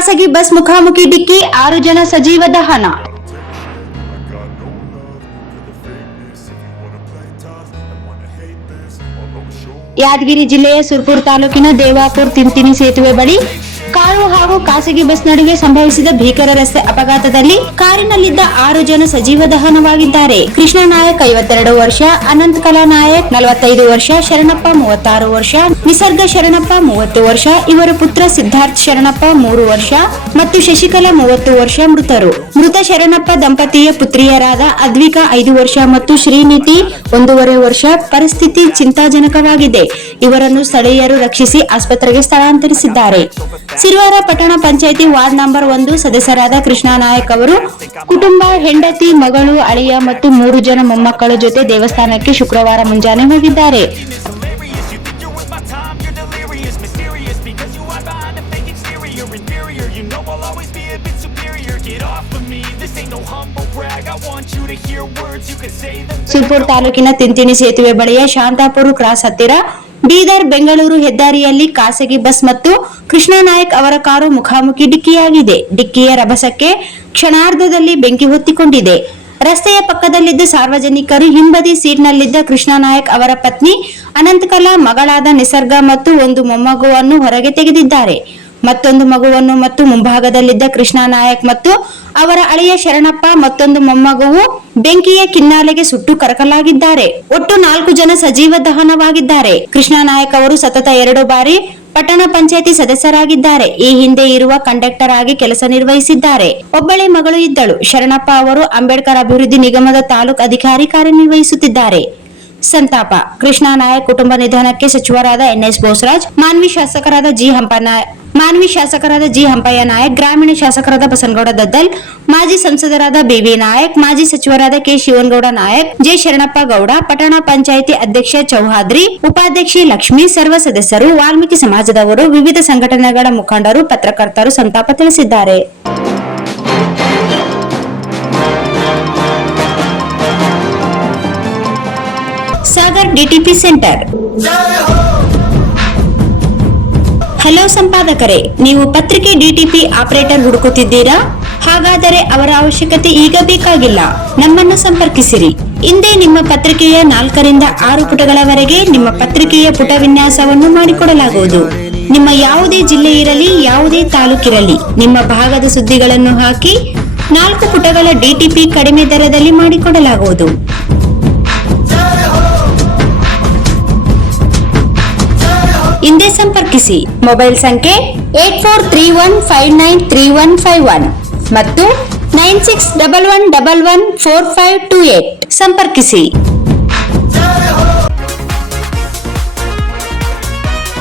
ಖಾಸಗಿ ಬಸ್ ಮುಖಾಮುಖಿ ಡಿಕ್ಕಿ 6 ಜನ ಸಜೀವ ದಹನ. ಯಾದಗಿರಿ ಜಿಲ್ಲೆಯ ಸುರಪುರ ತಾಲೂಕಿನ ದೇವಾಪುರ ತಿಂತಿನಿ ಸೇತುವೆ ಬಳಿ ಕಾರು ಹಾಗೂ ಖಾಸಗಿ ಬಸ್ ನಡುವೆ ಸಂಭವಿಸಿದ ಭೀಕರ ರಸ್ತೆ ಅಪಘಾತದಲ್ಲಿ ಕಾರಿನಲ್ಲಿದ್ದ 6 ಜನ ಸಜೀವ ದಹನವಾಗಿದ್ದಾರೆ. ಕೃಷ್ಣ ನಾಯಕ್ 52 ವರ್ಷ, ಅನಂತ ಕಲಾ ನಾಯಕ್ 45 ವರ್ಷ, ಶರಣಪ್ಪ 36 ವರ್ಷ, ನಿಸರ್ಗ ಶರಣಪ್ಪ 30 ವರ್ಷ, ಇವರ ಪುತ್ರ ಸಿದ್ಧಾರ್ಥ ಶರಣಪ್ಪ 3 ವರ್ಷ ಮತ್ತು ಶಶಿಕಲಾ 30 ವರ್ಷ ಮೃತರು. ಮೃತ ಶರಣಪ್ಪ ದಂಪತಿಯ ಪುತ್ರಿಯರಾದ ಅದ್ವಿಕಾ 5 ವರ್ಷ ಮತ್ತು ಶ್ರೀನಿಧಿ 1.5 ವರ್ಷ. ಪರಿಸ್ಥಿತಿ ಚಿಂತಾಜನಕವಾಗಿದೆ. ಇವರನ್ನು ಸ್ಥಳೀಯರು ರಕ್ಷಿಸಿ ಆಸ್ಪತ್ರೆಗೆ ಸ್ಥಳಾಂತರಿಸಿದ್ದಾರೆ. ಸಿರುವಾರ ಪಟ್ಟಣ ಪಂಚಾಯಿತಿ ವಾರ್ಡ್ ನಂಬರ್ 1 ಸದಸ್ಯರಾದ ಕೃಷ್ಣ ನಾಯಕ್ ಅವರು ಕುಟುಂಬ, ಹೆಂಡತಿ, ಮಗಳು, ಅಳಿಯ ಮತ್ತು 3 ಜನ ಮೊಮ್ಮಕ್ಕಳ ಜೊತೆ ದೇವಸ್ಥಾನಕ್ಕೆ ಶುಕ್ರವಾರ ಮುಂಜಾನೆ ಹೋಗಿದ್ದಾರೆ. ಸುರಪುರ ತಾಲೂಕಿನ ತಿಂತಿನಿ ಸೇತುವೆ ಬಳಿಯ ಶಾಂತಾಪುರ ಕ್ರಾಸ್ ಹತ್ತಿರ ಬೀದರ್ ಬೆಂಗಳೂರು ಹೆದ್ದಾರಿಯಲ್ಲಿ ಖಾಸಗಿ ಬಸ್ ಮತ್ತು ಕೃಷ್ಣ ನಾಯಕ್ ಅವರ ಕಾರು ಮುಖಾಮುಖಿ ಡಿಕ್ಕಿಯಾಗಿದೆ. ಡಿಕ್ಕಿಯ ರಭಸಕ್ಕೆ ಕ್ಷಣಾರ್ಧದಲ್ಲಿ ಬೆಂಕಿ ಹೊತ್ತಿಕೊಂಡಿದೆ. ರಸ್ತೆಯ ಪಕ್ಕದಲ್ಲಿದ್ದ ಸಾರ್ವಜನಿಕರು ಹಿಂಬದಿ ಸೀಟ್ನಲ್ಲಿದ್ದ ಕೃಷ್ಣ ನಾಯಕ್ ಅವರ ಪತ್ನಿ ಅನಂತಕಲಾ, ಮಗಳಾದ ನಿಸರ್ಗ ಮತ್ತು ಒಂದು ಮೊಮ್ಮಗುವನ್ನು ಹೊರಗೆ ತೆಗೆದಿದ್ದಾರೆ. ಮತ್ತೊಂದು ಮಗುವನ್ನು ಮತ್ತು ಮುಂಭಾಗದಲ್ಲಿದ್ದ ಕೃಷ್ಣ ನಾಯಕ್ ಮತ್ತು ಅವರ ಅಳಿಯ ಶರಣಪ್ಪ ಮತ್ತೊಂದು ಮೊಮ್ಮಗುವು ಬೆಂಕಿಯ ಕಿನ್ನಾಲೆಗೆ ಸುಟ್ಟು ಕರಕಲಾಗಿದ್ದಾರೆ. ಒಟ್ಟು 4 ಜನ ಸಜೀವ ದಹನವಾಗಿದ್ದಾರೆ. ಕೃಷ್ಣ ನಾಯಕ್ ಅವರು ಸತತ 2 ಬಾರಿ ಪಟ್ಟಣ ಪಂಚಾಯಿತಿ ಸದಸ್ಯರಾಗಿದ್ದಾರೆ. ಈ ಹಿಂದೆ ಇರುವ ಕಂಡಕ್ಟರ್ ಆಗಿ ಕೆಲಸ ನಿರ್ವಹಿಸಿದ್ದಾರೆ. ಒಬ್ಬಳೆ ಮಗಳು ಇದ್ದಳು. ಶರಣಪ್ಪ ಅವರು ಅಂಬೇಡ್ಕರ್ ಅಭಿವೃದ್ಧಿ ನಿಗಮದ ತಾಲೂಕು ಅಧಿಕಾರಿ ಕಾರ್ಯನಿರ್ವಹಿಸುತ್ತಿದ್ದಾರೆ. ಸಂತಾಪ. ಕೃಷ್ಣ ನಾಯಕ್ ಕುಟುಂಬ ನಿಧನಕ್ಕೆ ಸಚಿವರಾದ NS ಬೋಸರಾಜ್, ಮಾನ್ವಿ ಶಾಸಕರಾದ ಜಿ ಹಂಪಯ್ಯ ನಾಯಕ್, ಗ್ರಾಮೀಣ ಶಾಸಕರಾದ ಬಸನಗೌಡ ದದ್ದಲ್, ಮಾಜಿ ಸಂಸದರಾದ BV ನಾಯಕ್, ಮಾಜಿ ಸಚಿವರಾದ K ಶಿವನಗೌಡ ನಾಯಕ್, ಜೆ ಶರಣಪ್ಪ ಗೌಡ, ಪಟ್ಟಣ ಪಂಚಾಯಿತಿ ಅಧ್ಯಕ್ಷ ಚೌಹಾದ್ರಿ, ಉಪಾಧ್ಯಕ್ಷೆ ಲಕ್ಷ್ಮಿ, ಸರ್ವ ಸದಸ್ಯರು, ವಾಲ್ಮೀಕಿ ಸಮಾಜದವರು, ವಿವಿಧ ಸಂಘಟನೆಗಳ ಮುಖಂಡರು, ಪತ್ರಕರ್ತರು ಸಂತಾಪ ತಿಳಿಸಿದ್ದಾರೆ. Sagar DTP centre. ಹಲೋ ಸಂಪಾದಕರೇ, ನೀವು ಪತ್ರಿಕೆ DTP ಆಪರೇಟರ್ ಹುಡುಕುತ್ತಿದ್ದೀರಾ? ಹಾಗಾದರೆ ಅವರ ಅವಶ್ಯಕತೆ ಈಗ ಬೇಕಾಗಿಲ್ಲ. ನಮ್ಮನ್ನು ಸಂಪರ್ಕಿಸಿರಿ. ಇಂದೇ ನಿಮ್ಮ ಪತ್ರಿಕೆಯ 4 ರಿಂದ 6 ಪುಟಗಳವರೆಗೆ ನಿಮ್ಮ ಪತ್ರಿಕೆಯ ಪುಟ ವಿನ್ಯಾಸವನ್ನು ಮಾಡಿಕೊಡಲಾಗುವುದು. ನಿಮ್ಮ ಯಾವುದೇ ಜಿಲ್ಲೆ ಇರಲಿ, ಯಾವುದೇ ತಾಲೂಕಿರಲಿ, ನಿಮ್ಮ ಭಾಗದ ಸುದ್ದಿಗಳನ್ನು ಹಾಕಿ 4 ಪುಟಗಳ DTP ಕಡಿಮೆ ದರದಲ್ಲಿ ಮಾಡಿಕೊಡಲಾಗುವುದು. ಹಿಂದೆ ಸಂಪರ್ಕಿಸಿ. ಮೊಬೈಲ್ ಸಂಖ್ಯೆ 8431593151 ಮತ್ತು 9611114528 ಸಂಪರ್ಕಿಸಿ.